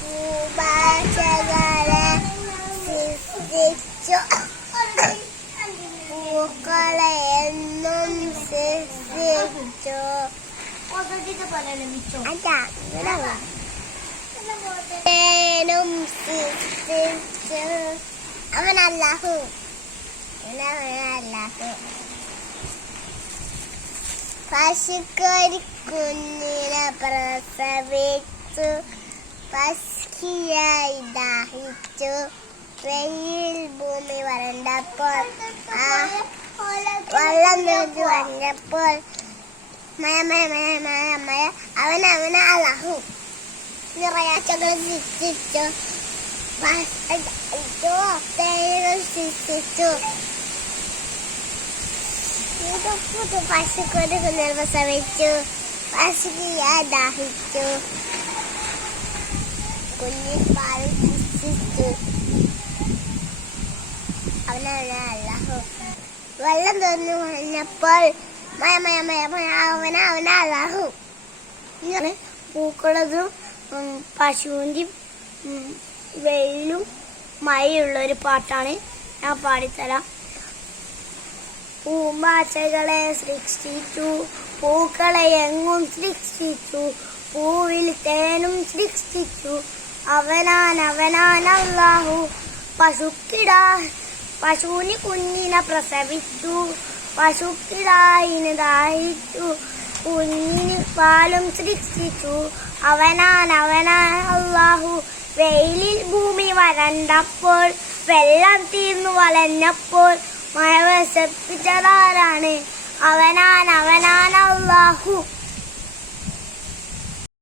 ഭൂഭാഷകളെ സൃഷ്ടിച്ചു, പൂക്കളെ എന്നും സൃഷ്ടിച്ചു. തേനും സൃഷ്ടിച്ചു. അവൻ അല്ലാഹു. പശുക്കൊരു കുഞ്ഞിനെ പ്രസവിച്ചു, പശുക്കിയായി ദാഹിച്ചു. വെയിൽ ഭൂമി വരണ്ടപ്പോൾ വെള്ളം നിറഞ്ഞു വന്നപ്പോൾ മഴ മഴ മഴ മഴ മഴ അവന് അല്ലാഹു നിറയാച്ചകൾ സൃഷ്ടിച്ചു, തേനുകൾ സൃഷ്ടിച്ചു. പശുക്കൊരു കുഞ്ഞിനെ പ്രസവിച്ചു, പശുക്കിയായി ദാഹിച്ചു. കുഞ്ഞിൽ പാൽ സൃഷ്ടിച്ചു, അവനാണ് അല്ലാഹു. വെള്ളം തുറന്നു കഴിഞ്ഞപ്പോൾ മഴ മഴ മഴ മഴ അവന് അല്ലാഹു. ഇങ്ങനെ പൂക്കളതും പശുവിൻ്റെയും വെയിലും മഴയുള്ളൊരു പാട്ടാണ് ഞാൻ പാടിത്തരാം. പൂമ്പാറ്റകളെ സൃഷ്ടിച്ചു, പൂക്കളെ എങ്ങും സൃഷ്ടിച്ചു, പൂവിൽ തേനും സൃഷ്ടിച്ചു. അവനാൻ അല്ലാഹു. പശുവിന് കുഞ്ഞിനെ പ്രസവിച്ചു, പശുക്കിടായിന് ദാഹിച്ചു. കുഞ്ഞിന് പാലും സൃഷ്ടിച്ചു. അവനാൻ അല്ലാഹു. വെയിലിൽ ഭൂമി വരണ്ടപ്പോൾ വെള്ളം തീർന്നു വലഞ്ഞപ്പോൾ മഴ വസപ്പിച്ചതാരാണ്? അവനാൻ അല്ലാഹു.